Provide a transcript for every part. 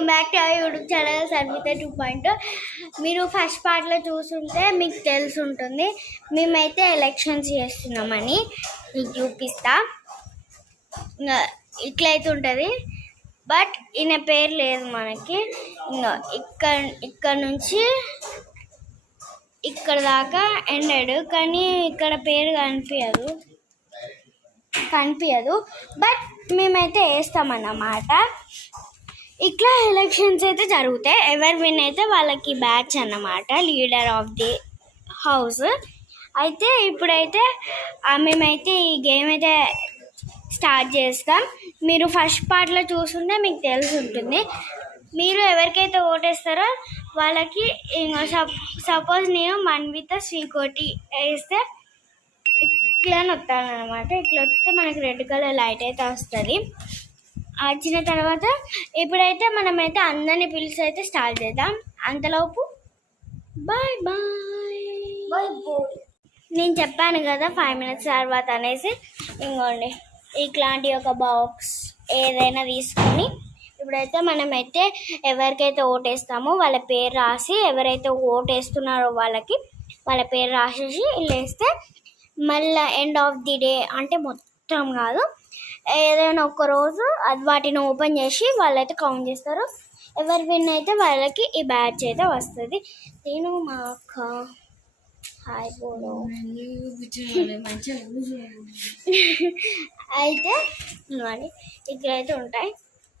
Welcome back to our YouTube channel Sarvitha 2.0. మీరు first పార్ట్లో చూస్తుంటే మీకు తెలిసి ఉంటుంది మేమైతే ఎలక్షన్స్ చేస్తున్నామని. మీకు చూపిస్తా. ఇట్లయితే ఉంటుంది, బట్ ఈయన పేరు లేదు మనకి. ఇక్కడ నుంచి ఇక్కడ దాకా ఎండెడ్, కానీ ఇక్కడ పేరు కనిపించదు. బట్ మేమైతే వేస్తామన్నమాట. ఇట్లా ఎలక్షన్స్ అయితే జరుగుతాయి. ఎవరు విన్ అయితే వాళ్ళకి బ్యాచ్ అన్నమాట, లీడర్ ఆఫ్ ది హౌస్. అయితే ఇప్పుడైతే మేమైతే ఈ గేమ్ అయితే స్టార్ట్ చేస్తాం. మీరు ఫస్ట్ పార్ట్లో చూస్తుంటే మీకు తెలిసి ఉంటుంది. మీరు ఎవరికైతే ఓటేస్తారో వాళ్ళకి సపోజ్ నేను మన్విత శ్రీకోటి వేస్తే ఇట్లా వస్తాను అనమాట. ఇట్లా వస్తే మనకి రెడ్ కలర్ లైట్ అయితే వస్తుంది. వచ్చిన తర్వాత ఇప్పుడైతే మనమైతే అందరినీ పిలిచి అయితే స్టార్ట్ చేద్దాం. అంతలోపు బాయ్ బాయ్. నేను చెప్పాను కదా 5 minutes తర్వాత అనేసి. ఇంకోండి ఇట్లాంటి ఒక బాక్స్ ఏదైనా తీసుకొని ఇప్పుడైతే మనమైతే ఎవరికైతే ఓటేస్తామో వాళ్ళ పేరు రాసి, ఎవరైతే ఓటేస్తున్నారో వాళ్ళ పేరు రాసేసి వేస్తే మళ్ళీ ఎండ్ ఆఫ్ ది డే, అంటే మొత్తం కాదు, ఏదైనా ఒక రోజు అది వాటిని ఓపెన్ చేసి వాళ్ళైతే కౌంట్ చేస్తారు. ఎవరు విన్ అయితే వాళ్ళకి ఈ బ్యాచ్ అయితే వస్తుంది. నేను మా అక్క హాయ్ బోలో అయితే ఇక్కడైతే ఉంటాయి.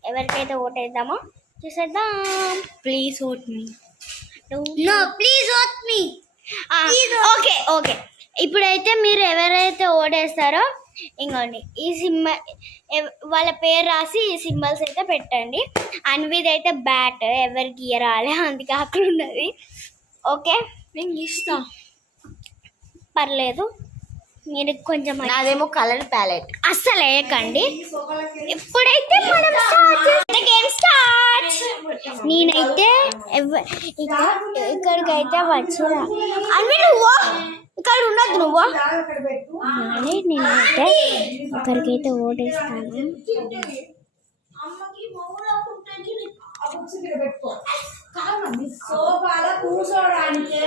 ఎవరికైతే ఓటేద్దామో చూసేద్దాం. Please vote me. No please vote me. Okay ఇప్పుడైతే మీరు ఎవరైతే ఓటేస్తారో ఇంకోండి ఈ వాళ్ళ పేరు రాసి ఈ సింబల్స్ అయితే పెట్టండి. అన్విది అయితే బ్యాట్, ఎవరికి ఇయ్యరాలే, అందుకే అక్కడ ఉన్నది. ఓకే నేను ఇస్తా, పర్లేదు. మీరు కొంచెం అదేమో కలర్ ప్యాలెట్ అస్సలు వేయకండి. ఇప్పుడైతే మనం గేమ్ స్టార్ట్. నేనైతే ఇక్కడికైతే వచ్చిరా అని నువ్వు ఇక్కడ ఉండద్దు. నువ్వు నేనైతే ఒకరికైతే ఓటేస్తాను. కూర్చోడానికి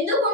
ఎందుకు